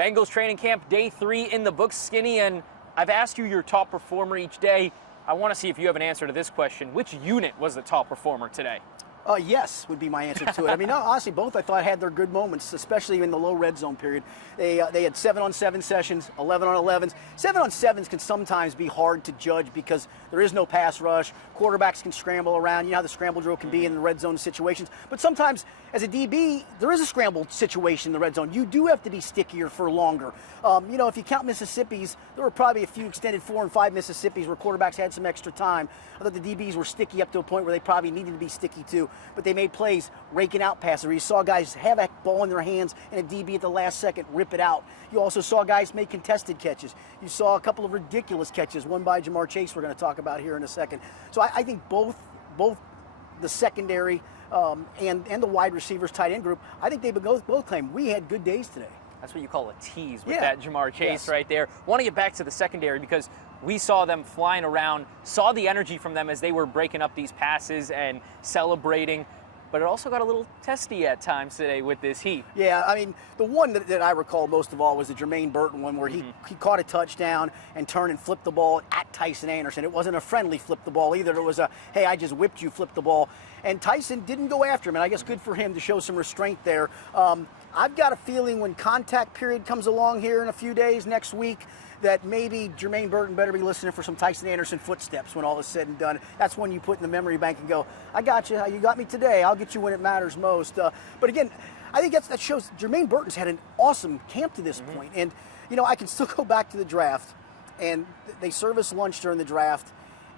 Bengals Training Camp, day 3 in the books, Skinny, and I've asked you your top performer each day. I want to see if you have an answer to this question. Which unit was the top performer today? Yes, would be my answer to it. I mean, no, honestly, both I thought had their good moments, especially in the low red zone period. They had 7-on-7 sessions, 11-on-11s. 7-on-7s can sometimes be hard to judge because there is no pass rush. Quarterbacks can scramble around. You know how the scramble drill can be in the red zone situations. But sometimes, as a DB, there is a scramble situation in the red zone. You do have to be stickier for longer. You know, if you count Mississippi's, there were probably a few extended 4 and 5 Mississippi's where quarterbacks had some extra time. I thought the DBs were sticky up to a point where they probably needed to be sticky too. But they made plays raking out passes where you saw guys have a ball in their hands and a DB at the last second rip it out. You also saw guys make contested catches. You saw a couple of ridiculous catches, one by Jamar Chase we're going to talk about here in a second. So I think both the secondary and the wide receivers tight end group, I think they both claim we had good days today. That's what you call a tease with that Jamar Chase right there. Want to get back to the secondary because we saw them flying around, saw the energy from them as they were breaking up these passes and celebrating, but it also got a little testy at times today with this heat. Yeah, I mean, the one that I recall most of all was the Germaine Burton one where he caught a touchdown and turned and flipped the ball at Tyson Anderson. It wasn't a friendly flip the ball either. It was a, hey, I just whipped you, flip the ball. And Tyson didn't go after him, and I guess good for him to show some restraint there. I've got a feeling when contact period comes along here in a few days, next week, that maybe Germaine Burton better be listening for some Tyson Anderson footsteps when all is said and done. That's when you put in the memory bank and go, I got you. You got me today. I'll get you when it matters most. But again, I think that shows Germaine Burton's had an awesome camp to this point. And, you know, I can still go back to the draft, and they serve us lunch during the draft,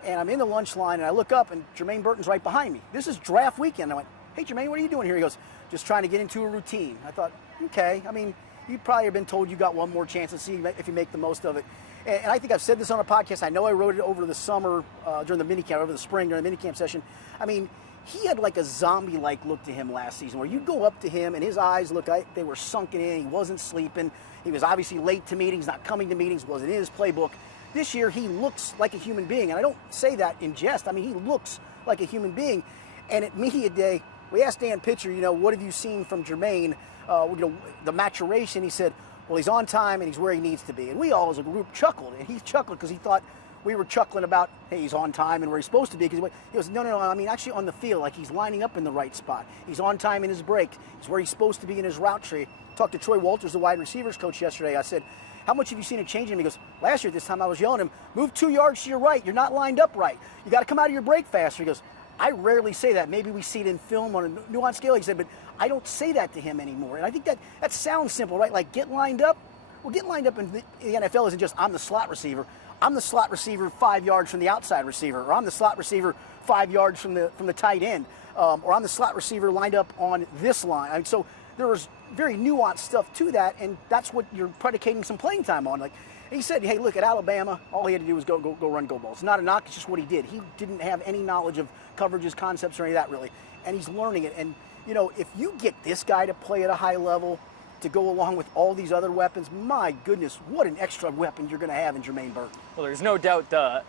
and I'm in the lunch line, and I look up, and Germaine Burton's right behind me. This is draft weekend. I went, hey, Germaine, what are you doing here? He goes, just trying to get into a routine. I thought, okay. I mean, you probably have been told you got one more chance to see if you make the most of it. And I think I've said this on a podcast. I know I wrote it over the summer during the minicamp, over the spring during the minicamp session. I mean, he had like a zombie-like look to him last season where you go up to him and his eyes look like they were sunken in. He wasn't sleeping. He was obviously late to meetings, not coming to meetings, wasn't in his playbook. This year, he looks like a human being. And I don't say that in jest. I mean, he looks like a human being. And at media day, we asked Dan Pitcher, you know, what have you seen from Germaine, you know, the maturation? He said, well, he's on time and he's where he needs to be. And we all as a group chuckled. And he chuckled because he thought we were chuckling about, hey, he's on time and where he's supposed to be. Because he goes, no, I mean, actually on the field, like he's lining up in the right spot. He's on time in his break. He's where he's supposed to be in his route tree. Talked to Troy Walters, the wide receivers coach, yesterday. I said, how much have you seen it change him? He goes, last year at this time I was yelling at him, move 2 yards to your right. You're not lined up right. You got to come out of your break faster. He goes, I rarely say that. Maybe we see it in film on a nuanced scale, he said, but I don't say that to him anymore. And I think that sounds simple, right? Like get lined up. Well, getting lined up in the NFL isn't just I'm the slot receiver. I'm the slot receiver 5 yards from the outside receiver, or I'm the slot receiver 5 yards from the tight end, or I'm the slot receiver lined up on this line. I mean, so there was very nuanced stuff to that, and that's what you're predicating some playing time on. Like he said, hey, look, at Alabama, all he had to do was go run go balls. Not a knock, it's just what he did. He didn't have any knowledge of coverages, concepts, or any of that really, and he's learning it. And, you know, if you get this guy to play at a high level, to go along with all these other weapons, my goodness, what an extra weapon you're going to have in Germaine Burton. Well, there's no doubt the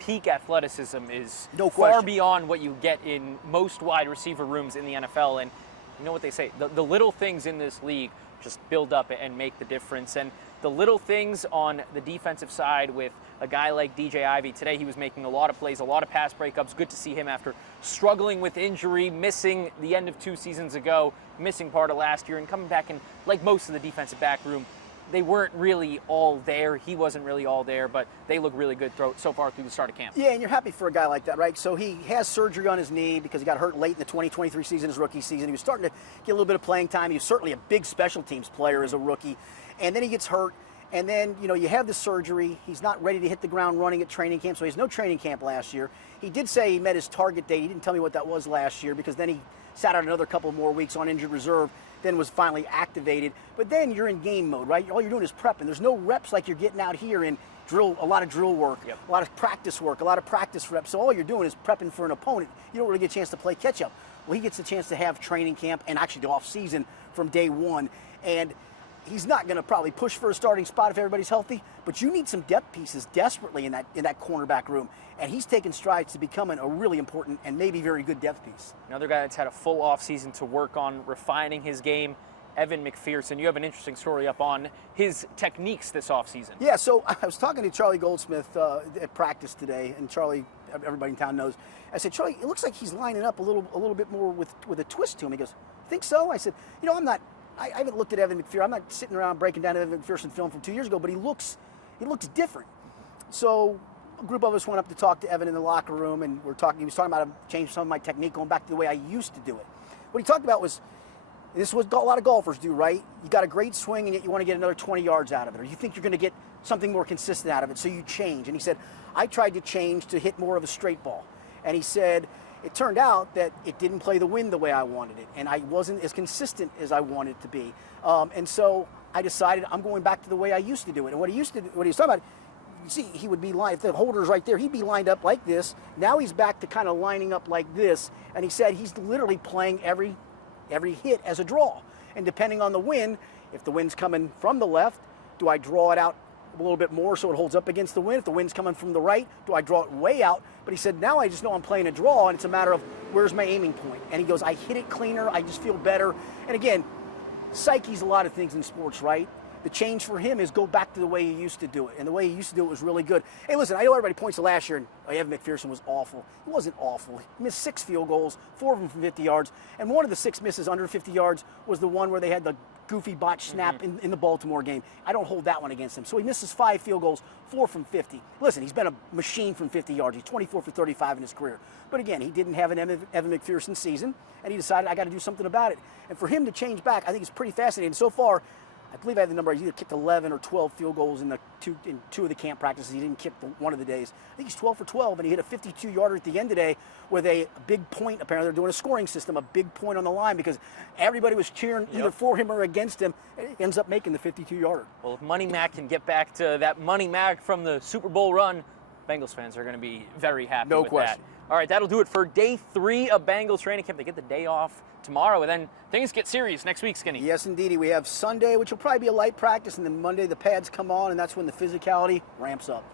peak athleticism is no far beyond what you get in most wide receiver rooms in the NFL. And you know what they say, the little things in this league just build up and make the difference. And the little things on the defensive side with a guy like DJ Ivey, today he was making a lot of plays, a lot of pass breakups. Good to see him after struggling with injury, missing the end of 2 seasons ago, missing part of last year, and coming back. And like most of the defensive back room, they weren't really all there. He wasn't really all there, but they look really good so far through the start of camp. Yeah, and you're happy for a guy like that, right? So he has surgery on his knee because he got hurt late in the 2023 season, his rookie season. He was starting to get a little bit of playing time. He was certainly a big special teams player as a rookie. And then he gets hurt. And then, you know, you have the surgery. He's not ready to hit the ground running at training camp, so he has no training camp last year. He did say he met his target date. He didn't tell me what that was last year because then he sat out another couple more weeks on injured reserve, then was finally activated. But then you're in game mode, right? All you're doing is prepping. There's no reps like you're getting out here in a lot of drill work, a lot of practice work, a lot of practice reps. So all you're doing is prepping for an opponent. You don't really get a chance to play catch-up. Well, he gets a chance to have training camp and actually the off-season from day one. And he's not going to probably push for a starting spot if everybody's healthy, but you need some depth pieces desperately in that cornerback room. And he's taken strides to becoming a really important and maybe very good depth piece. Another guy that's had a full offseason to work on refining his game Evan McPherson. You have an interesting story up on his techniques this offseason. Yeah, so I was talking to Charlie Goldsmith at practice today, and Charlie, everybody in town knows. I said, Charlie, it looks like he's lining up a little bit more with a twist to him. He goes, think so? I said, I haven't looked at Evan McPherson. I'm not sitting around breaking down Evan McPherson film from 2 years ago, but he looks different. So a group of us went up to talk to Evan in the locker room, and he was talking about changing some of my technique, going back to the way I used to do it. What he talked about was, this is what a lot of golfers do, right? You got a great swing, and yet you want to get another 20 yards out of it, or you think you're going to get something more consistent out of it, so you change. And he said, I tried to change to hit more of a straight ball. And he said, it turned out that it didn't play the wind the way I wanted it, and I wasn't as consistent as I wanted it to be. And so I decided I'm going back to the way I used to do it. And what he was talking about, you see, he would be lined, if the holder's right there, he'd be lined up like this. Now he's back to kind of lining up like this. And he said he's literally playing every hit as a draw. And depending on the wind, if the wind's coming from the left, do I draw it out a little bit more so it holds up against the wind? If the wind's coming from the right, do I draw it way out? But he said, now I just know I'm playing a draw, and it's a matter of where's my aiming point. And he goes, I hit it cleaner, I just feel better. And again, psyche's a lot of things in sports, right? The change for him is go back to the way he used to do it. And the way he used to do it was really good. Hey, listen, I know everybody points to last year, and Evan McPherson was awful. He wasn't awful. He missed 6 field goals, 4 of them from 50 yards. And one of the 6 misses under 50 yards was the one where they had the goofy botch snap in the Baltimore game. I don't hold that one against him. So he misses 5 field goals, 4 from 50. Listen, he's been a machine from 50 yards. He's 24 for 35 in his career. But again, he didn't have an Evan McPherson season, and he decided I got to do something about it. And for him to change back, I think it's pretty fascinating. So far, I believe I have the number. He's either kicked 11 or 12 field goals in two of the camp practices. He didn't kick one of the days. I think he's 12 for 12, and he hit a 52-yarder at the end today with a big point. Apparently, they're doing a scoring system, a big point on the line, because everybody was cheering either for him or against him. And he ends up making the 52-yarder. Well, if Money Mac can get back to that Money Mac from the Super Bowl run, Bengals fans are going to be very happy with that. All right, that'll do it for day 3 of Bengals Training Camp. They get the day off tomorrow, and then things get serious next week, Skinny. Yes, indeedy. We have Sunday, which will probably be a light practice, and then Monday the pads come on, and that's when the physicality ramps up.